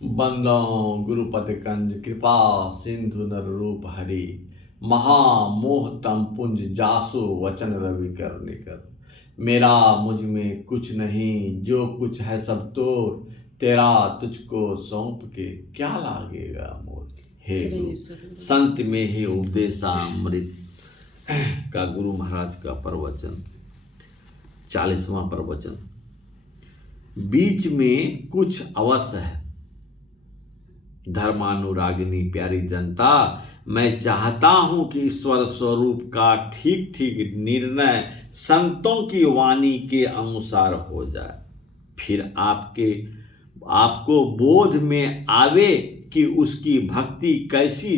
बंदो गुरुपति कंज कृपा सिंधु नर रूप हरि महामोह तम पुंज जासु वचन रवि कर निकर। मेरा मुझ में कुछ नहीं, जो कुछ है सब तोर, तेरा तुझको सौंप के क्या लागेगा मोर। हे गुरु, संत में ही उपदेशामृत का गुरु महाराज का प्रवचन, 40वां प्रवचन। बीच में कुछ अवश्य है। धर्मानुरागिनी प्यारी जनता, मैं चाहता हूं कि ईश्वर स्वरूप का ठीक ठीक निर्णय संतों की वाणी के अनुसार हो जाए। फिर आपको बोध में आवे कि उसकी भक्ति कैसी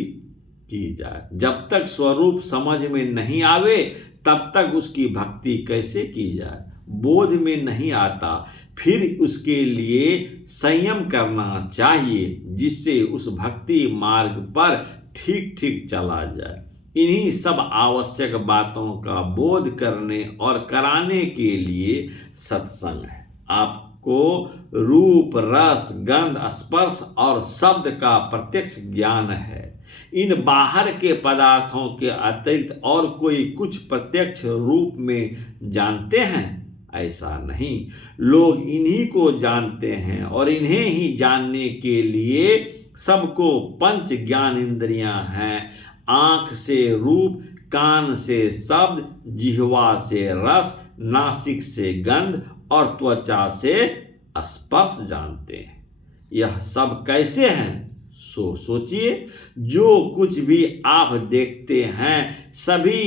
की जाए। जब तक स्वरूप समझ में नहीं आवे तब तक उसकी भक्ति कैसे की जाए। बोध में नहीं आता, फिर उसके लिए संयम करना चाहिए, जिससे उस भक्ति मार्ग पर ठीक ठीक चला जाए। इन्हीं सब आवश्यक बातों का बोध करने और कराने के लिए सत्संग है। आपको रूप, रस, गंध, स्पर्श और शब्द का प्रत्यक्ष ज्ञान है। इन बाहर के पदार्थों के अतिरिक्त और कोई कुछ प्रत्यक्ष रूप में जानते हैं? ऐसा नहीं। लोग इन्हीं को जानते हैं और इन्हें ही जानने के लिए सबको पंच ज्ञान इंद्रियां हैं। आंख से रूप, कान से शब्द, जिह्वा से रस, नासिक से गंध और त्वचा से स्पर्श जानते हैं। यह सब कैसे हैं? सोचिए। जो कुछ भी आप देखते हैं सभी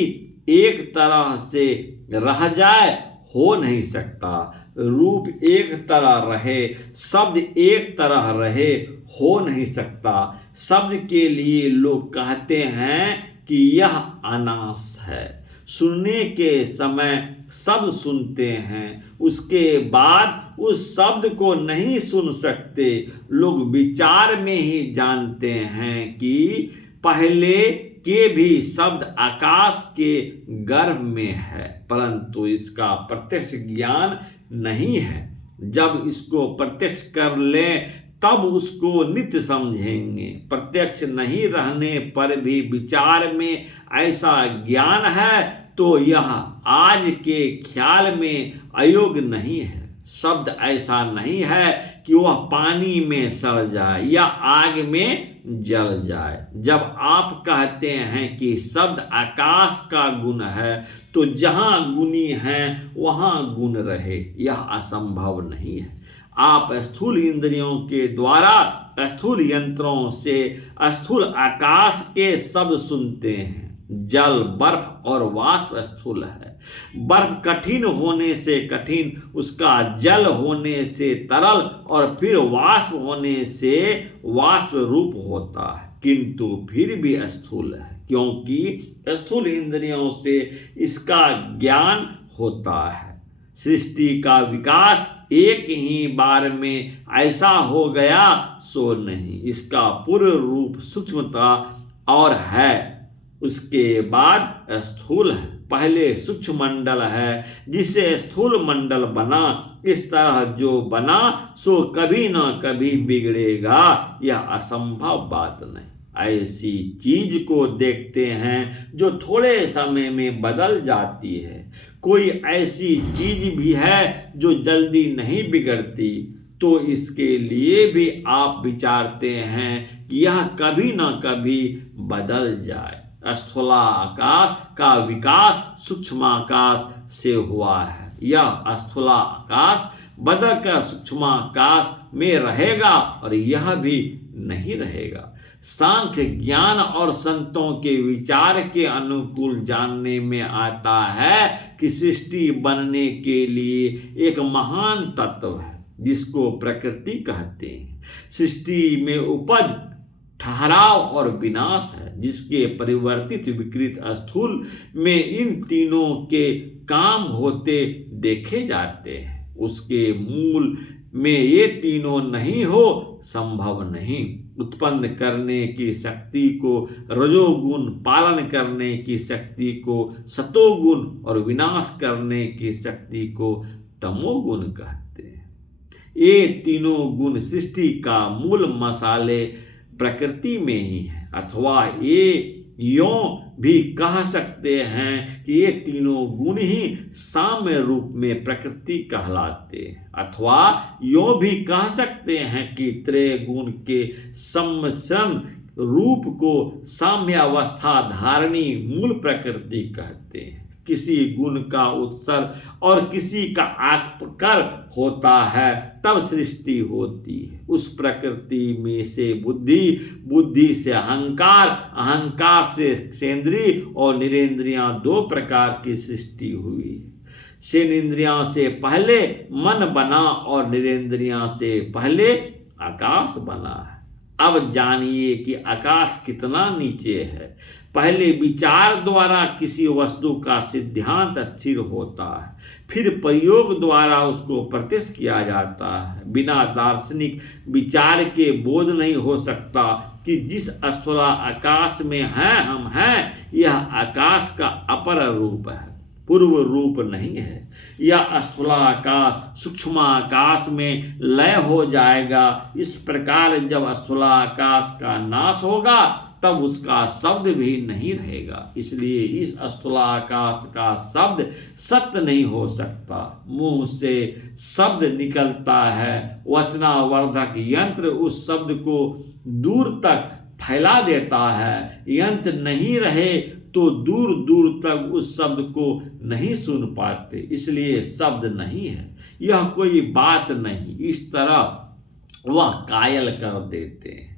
एक तरह से रह जाए हो नहीं सकता। रूप एक तरह रहे, शब्द एक तरह रहे हो नहीं सकता। शब्द के लिए लोग कहते हैं कि यह अनास है। सुनने के समय शब्द सुनते हैं, उसके बाद उस शब्द को नहीं सुन सकते। लोग विचार में ही जानते हैं कि पहले के भी शब्द आकाश के गर्भ में है, परंतु इसका प्रत्यक्ष ज्ञान नहीं है। जब इसको प्रत्यक्ष कर लें तब उसको नित्य समझेंगे। प्रत्यक्ष नहीं रहने पर भी विचार में ऐसा ज्ञान है तो यह आज के ख्याल में अयोग्य नहीं है। शब्द ऐसा नहीं है कि वह पानी में सड़ जाए या आग में जल जाए। जब आप कहते हैं कि शब्द आकाश का गुण है तो जहां गुणी है वहां गुण रहे, यह असंभव नहीं है। आप स्थूल इंद्रियों के द्वारा स्थूल यंत्रों से स्थूल आकाश के शब्द सुनते हैं। जल, बर्फ और वाष्प स्थूल है। बर्फ कठिन होने से कठिन, उसका जल होने से तरल और फिर वाष्प होने से वाष्प रूप होता है, किंतु फिर भी स्थूल है, क्योंकि स्थूल इंद्रियों से इसका ज्ञान होता है। सृष्टि का विकास एक ही बार में ऐसा हो गया सो नहीं। इसका पूर्व रूप सूक्ष्मता और है, उसके बाद स्थूल है। पहले सूक्ष्म मंडल है जिससे स्थूल मंडल बना। इस तरह जो बना सो कभी न कभी बिगड़ेगा, यह असंभव बात नहीं। ऐसी चीज को देखते हैं जो थोड़े समय में बदल जाती है। कोई ऐसी चीज भी है जो जल्दी नहीं बिगड़ती, तो इसके लिए भी आप विचारते हैं कि यह कभी न कभी बदल जाए। स्थूलाकाश का विकास सूक्ष्माकाश से हुआ है। यह स्थूलाकाश बदलकर सूक्ष्माकाश में रहेगा और यह भी नहीं रहेगा। सांख्य ज्ञान और संतों के विचार के अनुकूल जानने में आता है कि सृष्टि बनने के लिए एक महान तत्व है जिसको प्रकृति कहते हैं। सृष्टि में उपज, ठहराव और विनाश है, जिसके परिवर्तित विकृत स्थूल में इन तीनों के काम होते देखे जाते हैं। उसके मूल में ये तीनों नहीं हो संभव नहीं। उत्पन्न करने की शक्ति को रजोगुण, पालन करने की शक्ति को सतोगुण और विनाश करने की शक्ति को तमोगुण कहते हैं। ये तीनों गुण सृष्टि का मूल मसाले प्रकृति में ही है, अथवा ये यों भी कह सकते हैं कि ये तीनों गुण ही साम्य रूप में प्रकृति कहलाते हैं, अथवा यों भी कह सकते हैं कि त्रय गुण के सम्मिश्रण रूप को साम्य अवस्था धारणी मूल प्रकृति कहते हैं। किसी गुण का उत्सर्ग और किसी का अपकर होता है तब सृष्टि होती है। उस प्रकृति में से बुद्धि, बुद्धि से अहंकार, अहंकार से सेंद्रिय और निरेंद्रियां दो प्रकार की सृष्टि हुई है। सेनेंद्रियां से पहले मन बना और निरेंद्रियां से पहले आकाश बना है। अब जानिए कि आकाश कितना नीचे है। पहले विचार द्वारा किसी वस्तु का सिद्धांत स्थिर होता है, फिर प्रयोग द्वारा उसको प्रत्यक्ष किया जाता है। बिना दार्शनिक विचार के बोध नहीं हो सकता कि जिस स्थूला आकाश में हैं हम हैं, यह आकाश का अपर रूप है, पूर्व रूप नहीं है। यह स्थूलाकाश सूक्ष्म आकाश में लय हो जाएगा। इस प्रकार जब स्थूलाकाश का नाश होगा तब उसका शब्द भी नहीं रहेगा। इसलिए इस स्थूलाकाश का शब्द सत्य नहीं हो सकता। मुंह से शब्द निकलता है, वचनावर्धक यंत्र उस शब्द को दूर तक फैला देता है। यंत्र नहीं रहे तो दूर दूर तक उस शब्द को नहीं सुन पाते, इसलिए शब्द नहीं है। यह कोई बात नहीं, इस तरह वह कायल कर देते हैं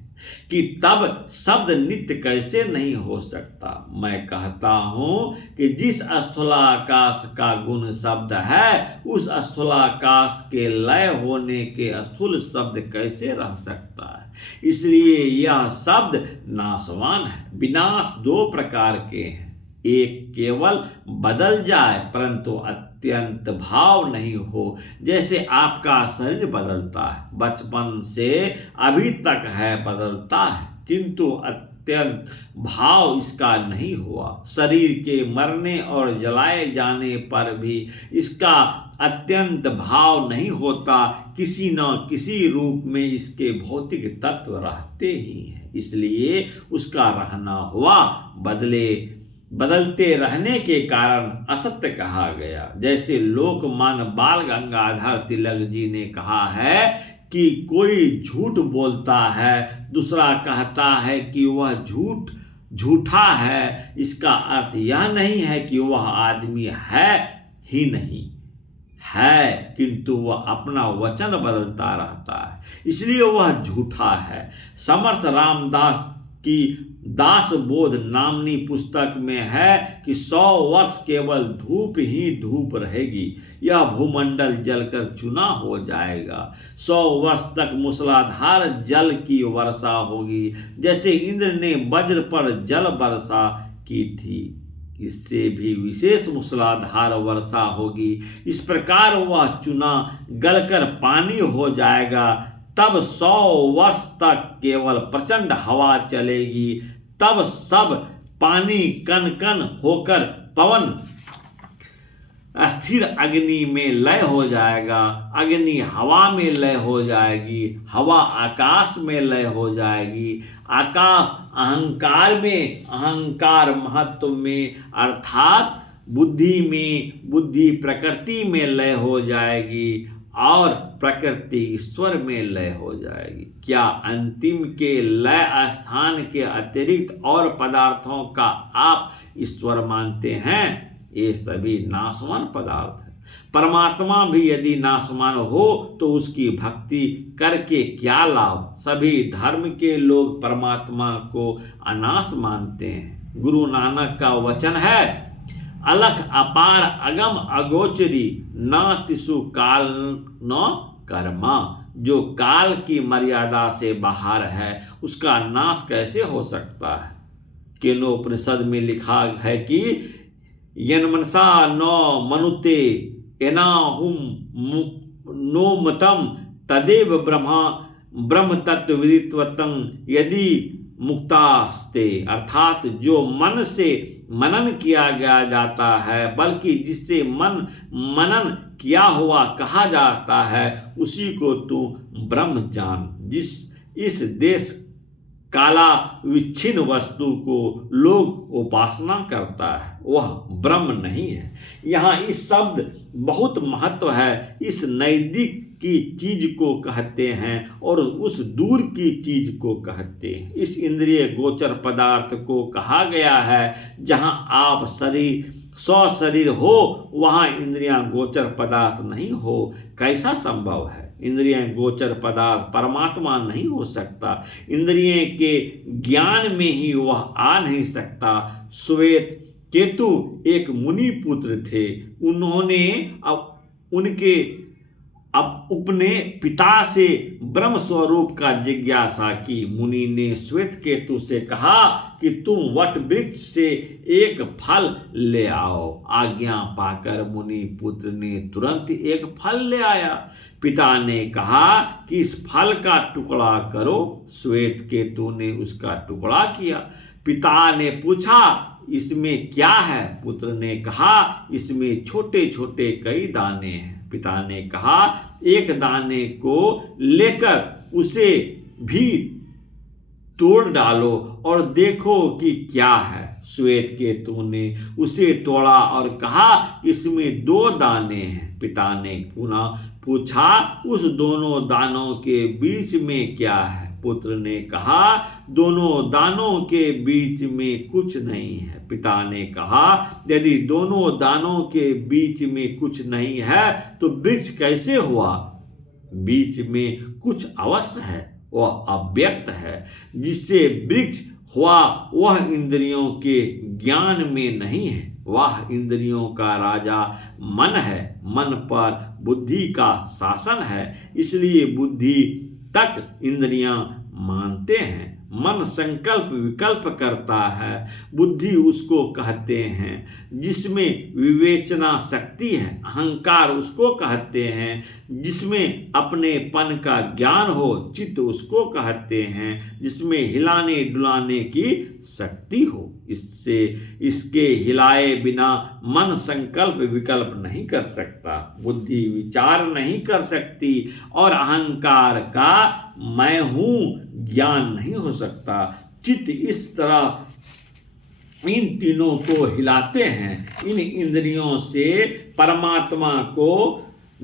कि तब शब्द नित्य कैसे नहीं हो सकता। मैं कहता हूं कि जिस स्थूलाकाश का गुण शब्द है, उस स्थूलाकाश के लय होने के स्थूल शब्द कैसे रह सकता है। इसलिए यह शब्द नाशवान है। विनाश दो प्रकार के हैं, एक केवल बदल जाए परंतु अत्यंत भाव नहीं हो। जैसे आपका शरीर बदलता है, बचपन से अभी तक है बदलता है, किंतु अत्यंत भाव इसका नहीं हुआ। शरीर के मरने और जलाए जाने पर भी इसका अत्यंत भाव नहीं होता। किसी न किसी रूप में इसके भौतिक तत्व रहते ही हैं, इसलिए उसका रहना हुआ बदलते रहने के कारण असत्य कहा गया। जैसे लोकमान्य बाल गंगाधर तिलक जी ने कहा है कि कोई झूठ बोलता है, दूसरा कहता है कि वह झूठा है। इसका अर्थ यह नहीं है कि वह आदमी है ही नहीं है, किंतु वह अपना वचन बदलता रहता है, इसलिए वह झूठा है। समर्थ रामदास की दास बोध नामनी पुस्तक में है कि 100 वर्ष केवल धूप ही धूप रहेगी, यह भूमंडल जलकर चूना हो जाएगा। 100 वर्ष तक मूसलाधार जल की वर्षा होगी, जैसे इंद्र ने वज्र पर जल वर्षा की थी, इससे भी विशेष मूसलाधार वर्षा होगी। इस प्रकार वह चूना गलकर पानी हो जाएगा। तब 100 वर्ष तक केवल प्रचंड हवा चलेगी, तब सब पानी कन कन होकर पवन स्थिर अग्नि में लय हो जाएगा, अग्नि हवा में लय हो जाएगी, हवा आकाश में लय हो जाएगी, आकाश अहंकार में, अहंकार महत्व में अर्थात बुद्धि में, बुद्धि प्रकृति में लय हो जाएगी और प्रकृति ईश्वर में लय हो जाएगी। क्या अंतिम के लय स्थान के अतिरिक्त और पदार्थों का आप ईश्वर मानते हैं? ये सभी नाशवान पदार्थ हैं। परमात्मा भी यदि नाशवान हो तो उसकी भक्ति करके क्या लाभ। सभी धर्म के लोग परमात्मा को अनाश मानते हैं। गुरु नानक का वचन है, अलख अपार अगम अगोचरी न तिसु काल न कर्मा। जो काल की मर्यादा से बाहर है उसका नाश कैसे हो सकता है। केनोपनिषद में लिखा है कि यन्मनसा न मनुते एनाहुम नो मतम तदेव ब्रह्म तत्व विदित्वतं यदि मुक्तास्ते। अर्थात जो मन से मनन किया गया जाता है, बल्कि जिससे मनन किया हुआ कहा जाता है, उसी को तू ब्रह्म जान। इस देश काला विच्छिन्न वस्तु को लोग उपासना करता है, वह ब्रह्म नहीं है। यहाँ इस शब्द बहुत महत्व है। इस नज़दीक की चीज को कहते हैं और उस दूर की चीज को कहते हैं। इस इंद्रिय गोचर पदार्थ को कहा गया है। जहाँ आप शरीर हो, वहाँ इंद्रियां गोचर पदार्थ नहीं हो। कैसा संभव है? इंद्रियां गोचर पदार्थ परमात्मा नहीं हो सकता। इंद्रियों के ज्ञान में ही वह आ नहीं सकता। श्वेत केतु एक मुनि पुत्र थे। उन्होंने अपने पिता से ब्रह्म स्वरूप का जिज्ञासा की। मुनि ने श्वेत केतु से कहा कि तुम वट वृक्ष से एक फल ले आओ। आज्ञा पाकर मुनि पुत्र ने तुरंत एक फल ले आया। पिता ने कहा कि इस फल का टुकड़ा करो। श्वेत केतु ने उसका टुकड़ा किया। पिता ने पूछा, इसमें क्या है? पुत्र ने कहा, इसमें छोटे छोटे कई दाने हैं। पिता ने कहा, एक दाने को लेकर उसे भी तोड़ डालो और देखो कि क्या है। श्वेत केतु ने उसे तोड़ा और कहा, इसमें 2 दाने हैं। पिता ने पुनः पूछा, उस दोनों दानों के बीच में क्या है? पुत्र ने कहा, दोनों दानों के बीच में कुछ नहीं है। पिता ने कहा, यदि दोनों दानों के बीच में कुछ नहीं है तो वृक्ष कैसे हुआ? बीच में कुछ अवश्य है, वह अव्यक्त है। जिससे वृक्ष हुआ वह इंद्रियों के ज्ञान में नहीं है। वह इंद्रियों का राजा मन है। मन पर बुद्धि का शासन है, इसलिए बुद्धि तक इंद्रियां मानते हैं। मन संकल्प विकल्प करता है। बुद्धि उसको कहते हैं जिसमें विवेचना शक्ति है। अहंकार उसको कहते हैं जिसमें अपनेपन का ज्ञान हो। चित्त उसको कहते हैं जिसमें हिलाने डुलाने की शक्ति हो। इसके हिलाए बिना मन संकल्प विकल्प नहीं कर सकता। बुद्धि विचार नहीं कर सकती और अहंकार का मैं हूं ज्ञान नहीं हो सकता। चित्त इस तरह इन तीनों को हिलाते हैं। इन इंद्रियों से परमात्मा को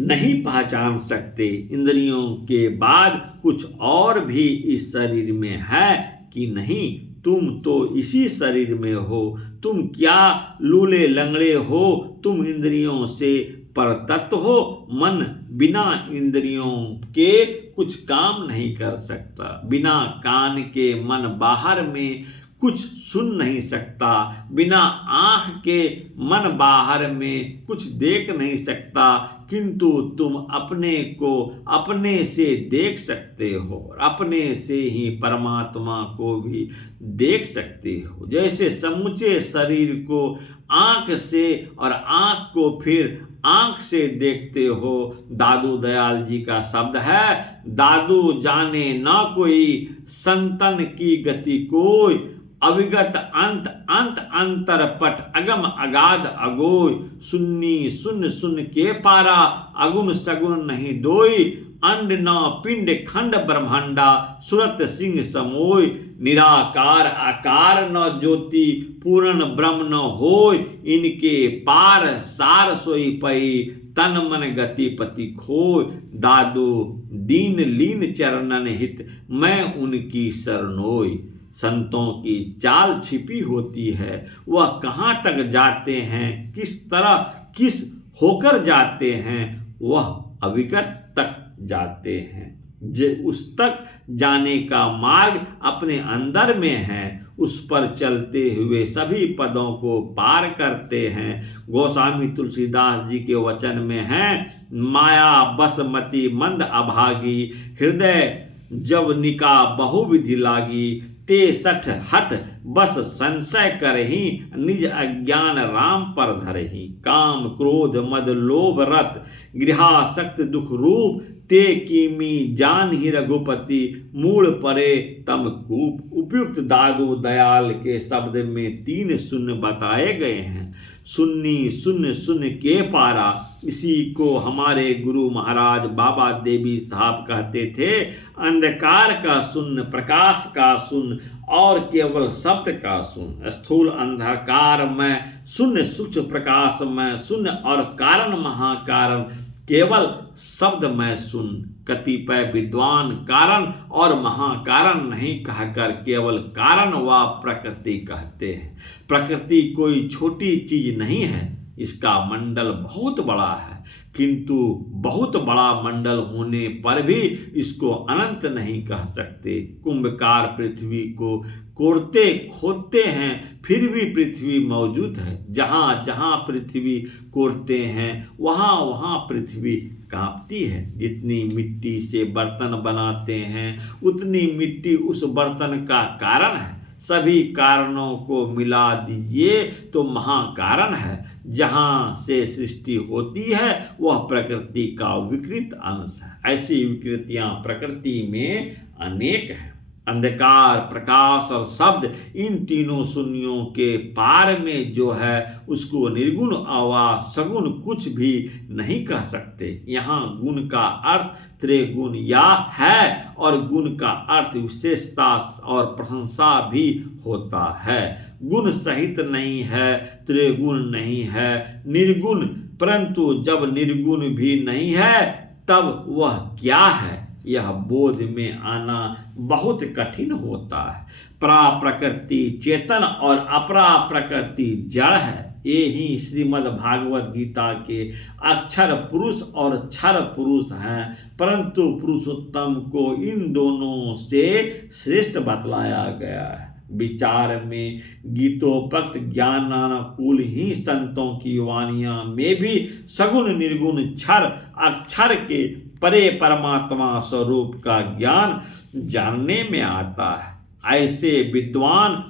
नहीं पहचान सकते। इंद्रियों के बाद कुछ और भी इस शरीर में है कि नहीं? तुम तो इसी शरीर में हो। तुम क्या लूले लंगड़े हो? तुम इंद्रियों से परतत्व हो। मन बिना इंद्रियों के कुछ काम नहीं कर सकता। बिना कान के मन बाहर में कुछ सुन नहीं सकता। बिना आँख के मन बाहर में कुछ देख नहीं सकता। किंतु तुम अपने को अपने से देख सकते हो और अपने से ही परमात्मा को भी देख सकते हो। जैसे समूचे शरीर को आँख से और आँख को फिर आँख से देखते हो। दादू दयाल जी का शब्द है, दादू जाने ना कोई संतन की गति कोई, अविगत अंत अंत अंतर पट अगम अगाध अगोय, सुन्नी सुन सुन के पारा अगुन सगुन नहीं दोई, अंड न पिंड खंड ब्रह्मांडा सुरत सिंह समोय, निराकार आकार न ज्योति पूर्ण ब्रह्म न होय, इनके पार सार सोई पई तन मन गति पति खोय, दादू दीन लीन चरणन हित मैं उनकी शरणोय। संतों की चाल छिपी होती है, वह कहाँ तक जाते हैं, किस तरह किस होकर जाते हैं, वह अविगत तक जाते हैं। उस तक जाने का मार्ग अपने अंदर में है। उस पर चलते हुए सभी पदों को पार करते हैं। गोस्वामी तुलसीदास जी के वचन में है, माया बसमती मंद अभागी, हृदय जब निका बहुविधि लागी, ते सठ हट बस संशय करही, निज अज्ञान राम पर धरही। काम क्रोध मद लोभ रत, गृहासक्त दुख रूप, ते कीमी जान ही रघुपति, मूल परे तम कूप। उपयुक्त दादू दयाल के शब्द में 3 शून्य बताए गए हैं। शून्य शून्य शून्य के पारा, इसी को हमारे गुरु महाराज बाबा देवी साहब कहते थे। अंधकार का शून्य, प्रकाश का शून्य और केवल शब्द का शून्य। स्थूल अंधकार में शून्य, सूक्ष्म प्रकाश में शून्य और कारण महाकारण केवल शब्द में शून्य। कतिपय विद्वान कारण और महाकारण नहीं कहकर केवल कारण व प्रकृति कहते हैं। प्रकृति कोई छोटी चीज नहीं है, इसका मंडल बहुत बड़ा है, किंतु बहुत बड़ा मंडल होने पर भी इसको अनंत नहीं कह सकते। कुंभकार पृथ्वी को कोड़ते खोदते हैं, फिर भी पृथ्वी मौजूद है। जहाँ जहाँ पृथ्वी कोड़ते हैं वहाँ वहाँ पृथ्वी कांपती है। जितनी मिट्टी से बर्तन बनाते हैं उतनी मिट्टी उस बर्तन का कारण है। सभी कारणों को मिला दीजिए तो महाकारण है। जहाँ से सृष्टि होती है वह प्रकृति का विकृत अंश है। ऐसी विकृतियां प्रकृति में अनेक हैं। अंधकार, प्रकाश और शब्द, इन तीनों शून्यों के पार में जो है उसको निर्गुण अवा सगुण कुछ भी नहीं कह सकते। यहाँ गुण का अर्थ त्रिगुण या है और गुण का अर्थ विशेषता और प्रशंसा भी होता है। गुण सहित नहीं है, त्रिगुण नहीं है, निर्गुण। परंतु जब निर्गुण भी नहीं है तब वह क्या है, यह बोध में आना बहुत कठिन होता है। परा प्रकृति चेतन और अपरा प्रकृति जड़ है। ये ही श्रीमद् भागवत गीता के अक्षर पुरुष और क्षर पुरुष हैं, परंतु पुरुषोत्तम को इन दोनों से श्रेष्ठ बतलाया गया है। विचार में गीतोपक्त ज्ञानानुकूल ही संतों की वाणियां में भी सगुण निर्गुण क्षर अक्षर के परे परमात्मा स्वरूप का ज्ञान जानने में आता है। ऐसे विद्वान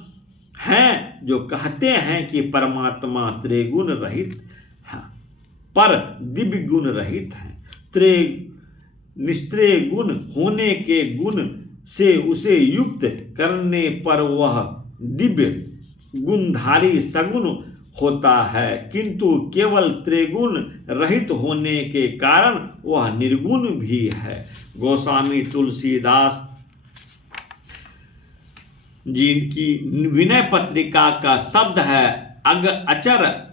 हैं जो कहते हैं कि परमात्मा त्रिगुण रहित है, पर दिव्य गुण रहित है। निस्त्रिय गुण होने के गुण से उसे युक्त करने पर वह दिव्य गुणधारी सगुण होता है, किंतु केवल त्रिगुण रहित होने के कारण वह निर्गुण भी है। गोस्वामी तुलसीदास जी की विनय पत्रिका का शब्द है, अचर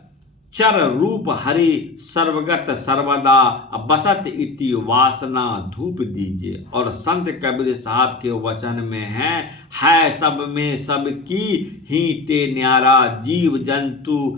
चर रूप हरि सर्वगत सर्वदा बसत इति वासना धूप दीजिए। और संत कबीर साहब के वचन में है सब में सबकी ही ते न्यारा, जीव जंतु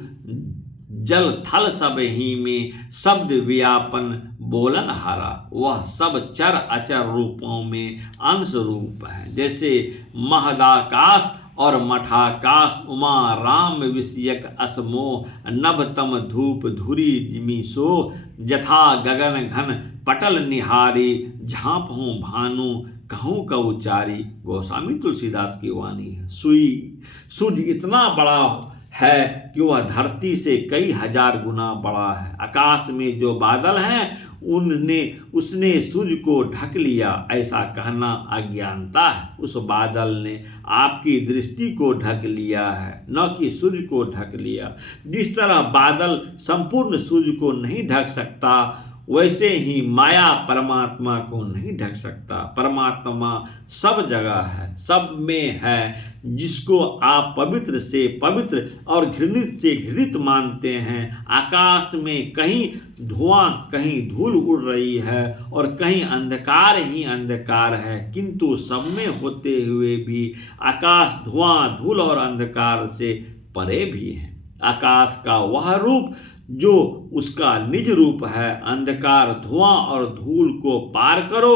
जल थल सब ही में शब्द व्यापन बोलन हारा। वह सब चर अचर रूपों में अंश रूप है, जैसे महदाकाश और मठाकाश, उमा राम विषयक असमो, नभतम धूप धुरी जिमीसो, जथा गगन घन पटल निहारी, झांपहूँ भानु कहूँ का उचारी। गोस्वामी तुलसीदास की वाणी है। सूर्य इतना बड़ा है कि वह धरती से कई हजार गुना बड़ा है। आकाश में जो बादल हैं उसने सूर्य को ढक लिया, ऐसा कहना अज्ञानता है। उस बादल ने आपकी दृष्टि को ढक लिया है, न कि सूर्य को ढक लिया। जिस तरह बादल संपूर्ण सूर्य को नहीं ढक सकता, वैसे ही माया परमात्मा को नहीं ढक सकता। परमात्मा सब जगह है, सब में है। जिसको आप पवित्र से पवित्र और घृणित से घृणित मानते हैं, आकाश में कहीं धुआं कहीं धूल उड़ रही है और कहीं अंधकार ही अंधकार है, किंतु सब में होते हुए भी आकाश धुआं धूल और अंधकार से परे भी है। आकाश का वह रूप जो उसका निज रूप है। अंधकार धुआं और धूल को पार करो,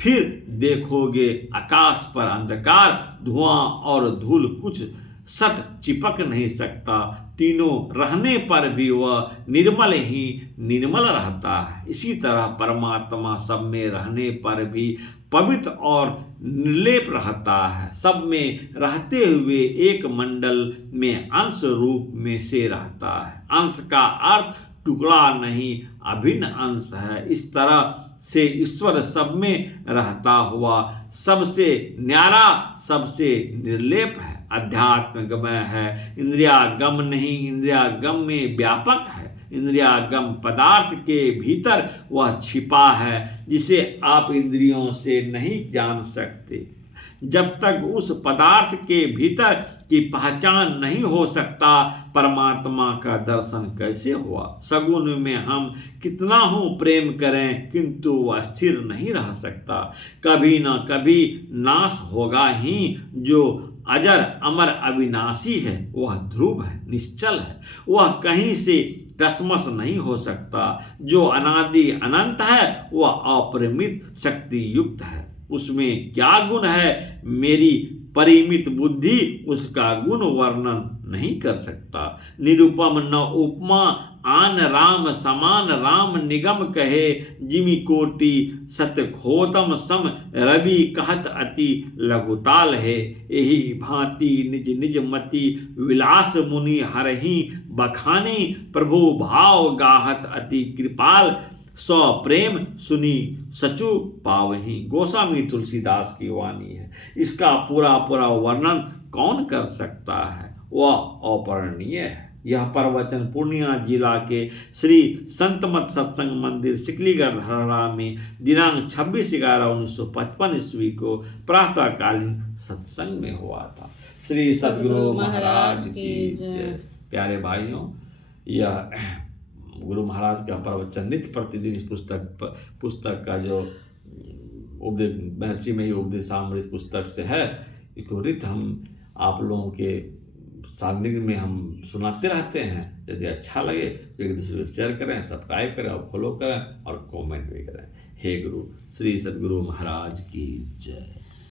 फिर देखोगे आकाश पर अंधकार धुआं और धूल कुछ सट चिपक नहीं सकता, तीनों रहने पर भी वह निर्मल ही निर्मल रहता है। इसी तरह परमात्मा सब में रहने पर भी पवित्र और निर्लेप रहता है। सब में रहते हुए एक मंडल में अंश रूप में से रहता है। अंश का अर्थ टुकड़ा नहीं, अभिन्न अंश है। इस तरह से ईश्वर सब में रहता हुआ सबसे न्यारा, सबसे निर्लेप है, अध्यात्मगमय है, इंद्रियागम नहीं, इंद्रियागम में व्यापक है। इंद्रियागम पदार्थ के भीतर वह छिपा है, जिसे आप इंद्रियों से नहीं जान सकते। जब तक उस पदार्थ के भीतर की पहचान नहीं हो सकता, परमात्मा का दर्शन कैसे हुआ। सगुन में हम कितना हो प्रेम करें, किंतु वह स्थिर नहीं रह सकता, कभी न कभी नाश होगा ही। जो अजर अमर अविनाशी है वह ध्रुव है, निश्चल है, वह कहीं से टसमस नहीं हो सकता। जो अनादि अनंत है वह अपरिमित शक्ति युक्त है। उसमें क्या गुण है, मेरी परिमित बुद्धि उसका गुण वर्णन नहीं कर सकता। निरुपम न उपमा, आन राम समान, राम निगम कहे, जिमि कोटि सतखोतम सम, रवि कहत अति लघुताल है। यही भांति निज निज मति, विलास मुनि हरहि बखानी, प्रभु भाव गाहत अति कृपाल, सौ प्रेम सुनी सचु पावही। गोस्वामी तुलसीदास की वाणी है। इसका पूरा वर्णन कौन कर सकता है, वह अवर्णनीय है। यह प्रवचन पूर्णिया जिला के श्री संतमत सत्संग मंदिर सिकलीगढ़ धरहरा में दिनांक 26/11/1955 ईस्वी को प्रातःकालीन सत्संग में हुआ था। श्री सद्गुरु महाराज की जय। प्यारे भाइयों, यह गुरु महाराज का प्रवचन नित्य प्रतिदिन इस पुस्तक का जो उपदेश महर्षि में ही उपदेशामृत पुस्तक से है, इसको नित्य हम आप लोगों के सानिध्य में हम सुनाते रहते हैं। यदि अच्छा लगे तो एक दूसरे को शेयर करें, सब्सक्राइब करें और फॉलो करें और कमेंट भी करें। हे गुरु, श्री सद्गुरु महाराज की जय।